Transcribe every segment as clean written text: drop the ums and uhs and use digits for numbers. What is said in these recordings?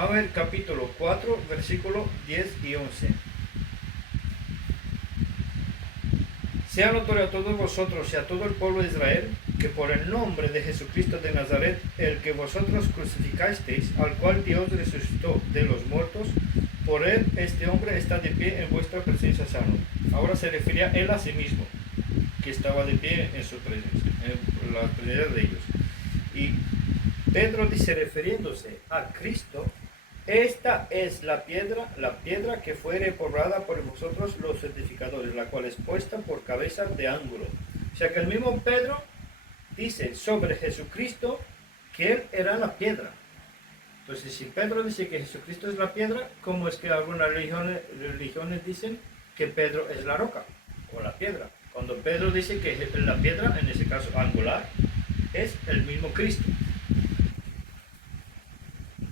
Vamos a ver capítulo 4, versículos 10 y 11. Sea notorio a todos vosotros y a todo el pueblo de Israel, que por el nombre de Jesucristo de Nazaret, el que vosotros crucificasteis, al cual Dios resucitó de los muertos, por él este hombre está de pie en vuestra presencia sano. Ahora se refería él a sí mismo, que estaba de pie en su presencia, en la presencia de ellos. Y Pedro dice, refiriéndose a Cristo, esta es la piedra que fue reprobada por vosotros los edificadores, la cual es puesta por cabeza de ángulo. O sea que el mismo Pedro dice sobre Jesucristo que él era la piedra. Entonces, si Pedro dice que Jesucristo es la piedra, ¿cómo es que algunas religiones dicen que Pedro es la roca o la piedra? Cuando Pedro dice que la piedra, en ese caso angular, es el mismo Cristo.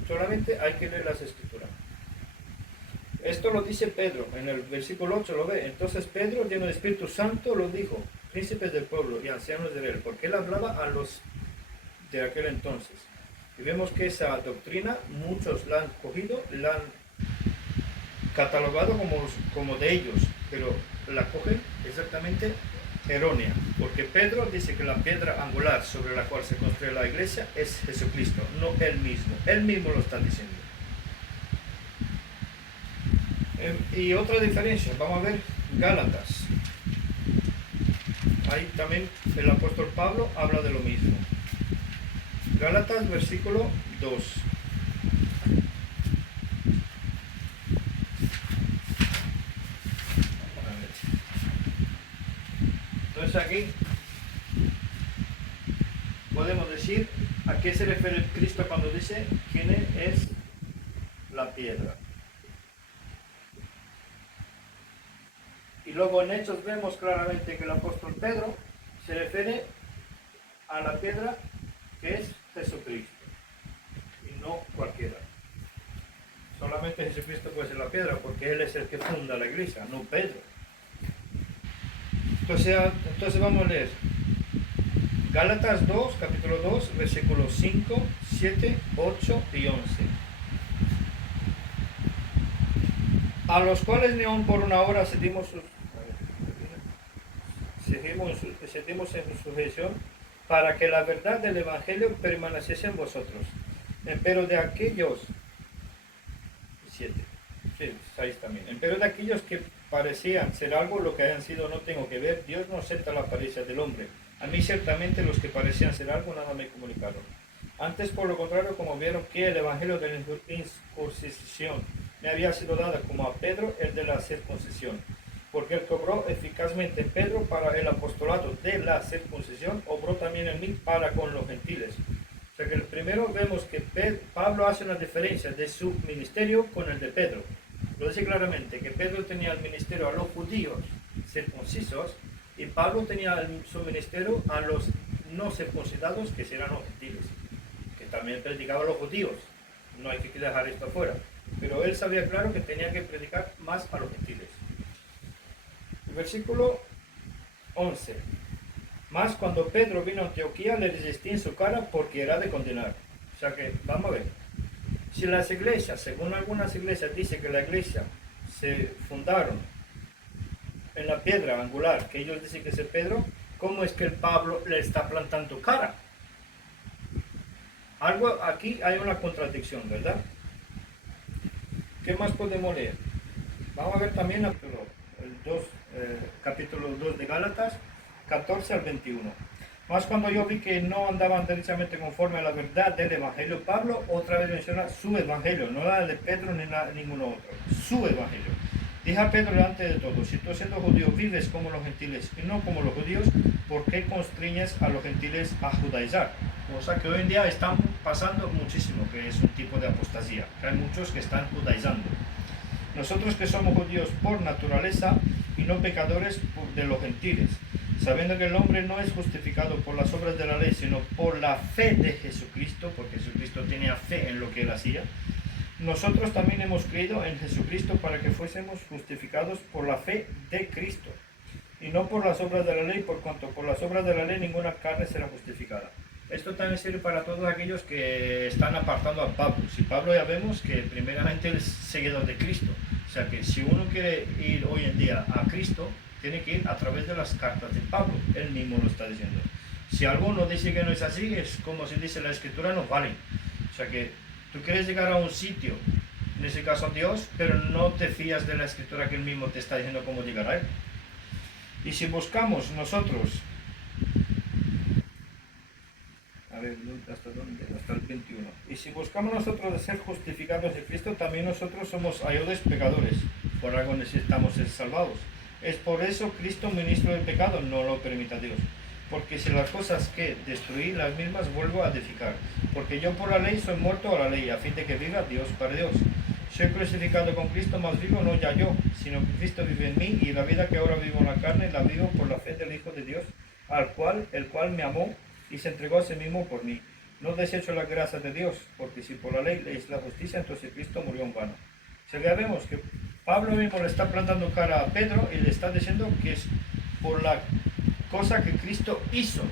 Solamente hay que leer las escrituras. Esto lo dice Pedro, en el versículo 8 lo ve. Entonces Pedro, lleno de Espíritu Santo, lo dijo, príncipes del pueblo y ancianos de él, porque él hablaba a los de aquel entonces. Y vemos que esa doctrina, muchos la han cogido, la han catalogado como de ellos, pero la cogen exactamente errónea, porque Pedro dice que la piedra angular sobre la cual se construye la iglesia es Jesucristo, no él mismo lo está diciendo. Y otra diferencia, vamos a ver Gálatas, ahí también el apóstol Pablo habla de lo mismo. Gálatas versículo 2. Entonces aquí podemos decir a qué se refiere Cristo cuando dice quién es la piedra. Y luego en Hechos vemos claramente que el apóstol Pedro se refiere a la piedra que es Jesucristo y no cualquiera. Solamente Jesucristo puede ser la piedra porque él es el que funda la iglesia, no Pedro. Entonces vamos a leer Gálatas 2, capítulo 2, versículos 5, 7, 8 y 11. A los cuales ni aun por una hora seguimos en sujeción para que la verdad del Evangelio permaneciese en vosotros. Pero de aquellos 7, sí, 6 también. Pero de aquellos que parecían ser algo, lo que hayan sido no tengo que ver. Dios no acepta la apariencia del hombre. A mí ciertamente los que parecían ser algo nada me comunicaron. Antes, por lo contrario, como vieron que el evangelio de la incircuncisión me había sido dado como a Pedro el de la circuncisión, porque él que obró eficazmente en Pedro para el apostolado de la circuncisión, obró también en mí para con los gentiles. O sea que el primero vemos que Pablo hace una diferencia de su ministerio con el de Pedro. Lo dice claramente, que Pedro tenía el ministerio a los judíos circuncisos y Pablo tenía su ministerio a los no circuncidados, que serán los gentiles, que también predicaban a los judíos. No hay que dejar esto afuera. Pero él sabía claro que tenía que predicar más a los gentiles. El versículo 11. Mas cuando Pedro vino a Antioquía le resistí en su cara porque era de condenar. O sea que, vamos a ver. Si las iglesias, según algunas iglesias, dice que la iglesia se fundaron en la piedra angular, que ellos dicen que es el Pedro, ¿cómo es que el Pablo le está plantando cara? Algo aquí hay una contradicción, ¿verdad? ¿Qué más podemos leer? Vamos a ver también capítulo 2 de Gálatas, 14 al 21. Más cuando yo vi que no andaban derechamente conforme a la verdad del Evangelio, Pablo otra vez menciona su Evangelio, no la de Pedro ni ninguno otro, su Evangelio. Dije a Pedro delante de todos, si tú siendo judío vives como los gentiles y no como los judíos, ¿por qué constriñes a los gentiles a judaizar? O sea que hoy en día están pasando muchísimo, que es un tipo de apostasía, que hay muchos que están judaizando. Nosotros que somos judíos por naturaleza y no pecadores de los gentiles, sabiendo que el hombre no es justificado por las obras de la ley, sino por la fe de Jesucristo, porque Jesucristo tenía fe en lo que él hacía, nosotros también hemos creído en Jesucristo para que fuésemos justificados por la fe de Cristo, y no por las obras de la ley, por cuanto por las obras de la ley ninguna carne será justificada. Esto también sirve para todos aquellos que están apartando a Pablo. Si Pablo ya vemos que primeramente él es seguidor de Cristo. O sea que si uno quiere ir hoy en día a Cristo, tiene que ir a través de las cartas de Pablo. Él mismo lo está diciendo. Si alguno dice que no es así, es como si dice la Escritura, no vale. O sea que tú quieres llegar a un sitio, en ese caso a Dios, pero no te fías de la Escritura que él mismo te está diciendo cómo llegar a él. Y si buscamos nosotros, a ver, ¿hasta dónde? Hasta el 21. Y si buscamos nosotros de ser justificados de Cristo, también nosotros somos ayudes pecadores. Por algo necesitamos ser salvados. Es por eso Cristo, ministro del pecado, no lo permita Dios. Porque si las cosas que destruí, las mismas vuelvo a edificar. Porque yo por la ley soy muerto a la ley, a fin de que viva Dios para Dios. Soy crucificado con Cristo, más vivo no ya yo, sino que Cristo vive en mí, y la vida que ahora vivo en la carne, la vivo por la fe del Hijo de Dios, el cual me amó y se entregó a sí mismo por mí. No desecho la gracia de Dios, porque si por la ley es la justicia, entonces Cristo murió en vano. O sea, ya vemos que Pablo mismo le está plantando cara a Pedro y le está diciendo que es por la cosa que Cristo hizo.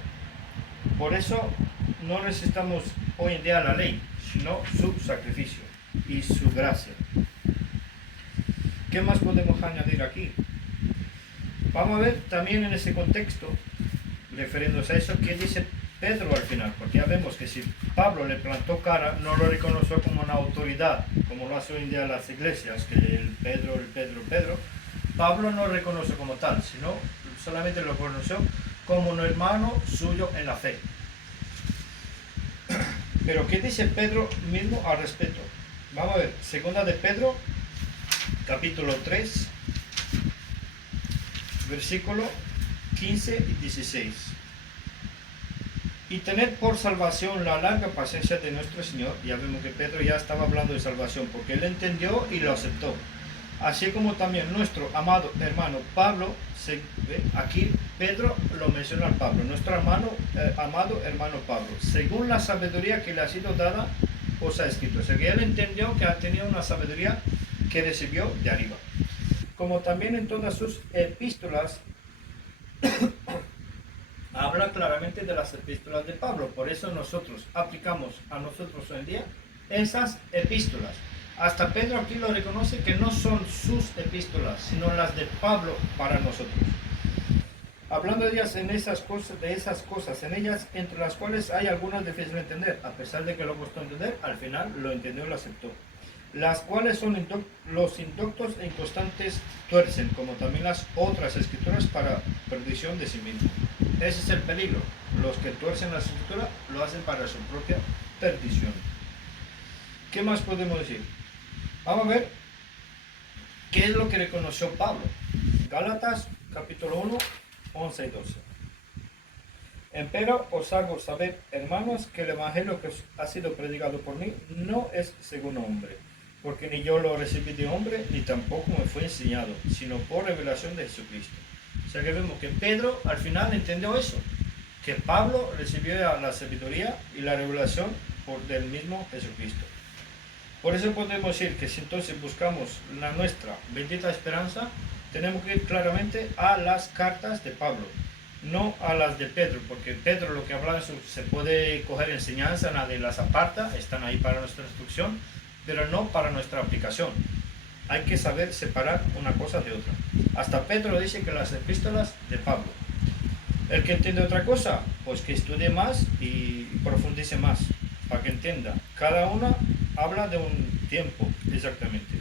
Por eso no necesitamos hoy en día la ley, sino su sacrificio y su gracia. ¿Qué más podemos añadir aquí? Vamos a ver también en ese contexto, refiriéndose a eso, qué dice Pedro al final, porque ya vemos que si Pablo le plantó cara, no lo reconoció como una autoridad, como lo hace hoy en día las iglesias, que el Pedro, Pablo no lo reconoció como tal, sino solamente lo reconoció como un hermano suyo en la fe. Pero ¿qué dice Pedro mismo al respecto? Vamos a ver, segunda de Pedro, capítulo 3, versículo 15 y 16. Y tener por salvación la larga paciencia de nuestro Señor. Ya vemos que Pedro ya estaba hablando de salvación, porque él entendió y lo aceptó. Así como también nuestro amado hermano Pablo, aquí Pedro lo menciona al Pablo, nuestro amado hermano Pablo, según la sabiduría que le ha sido dada, os ha escrito. O sea que él entendió que ha tenido una sabiduría que recibió de arriba. Como también en todas sus epístolas, habla claramente de las epístolas de Pablo. Por eso nosotros aplicamos a nosotros hoy en día esas epístolas. Hasta Pedro aquí lo reconoce que no son sus epístolas, sino las de Pablo para nosotros. Hablando de ellas en esas cosas, en ellas entre las cuales hay algunas difíciles de entender, a pesar de que lo costó entender, al final lo entendió y lo aceptó. Las cuales son los inductos e inconstantes tuercen, como también las otras escrituras, para perdición de sí mismo. Ese es el peligro. Los que tuercen la escritura lo hacen para su propia perdición. ¿Qué más podemos decir? Vamos a ver qué es lo que reconoció Pablo. Gálatas capítulo 1, 11 y 12. Empero os hago saber, hermanos, que el evangelio que ha sido predicado por mí no es según hombre, porque ni yo lo recibí de hombre, ni tampoco me fue enseñado, sino por revelación de Jesucristo. O sea que vemos que Pedro al final entendió eso, que Pablo recibió la sabiduría y la revelación del mismo Jesucristo. Por eso podemos decir que si entonces buscamos la nuestra bendita esperanza, tenemos que ir claramente a las cartas de Pablo, no a las de Pedro, porque Pedro lo que habla se puede coger enseñanza, nadie las aparta, están ahí para nuestra instrucción, pero no para nuestra aplicación. Hay que saber separar una cosa de otra. Hasta Pedro dice que las epístolas de Pablo. El que entiende otra cosa, pues que estudie más y profundice más, para que entienda. Cada una habla de un tiempo, exactamente.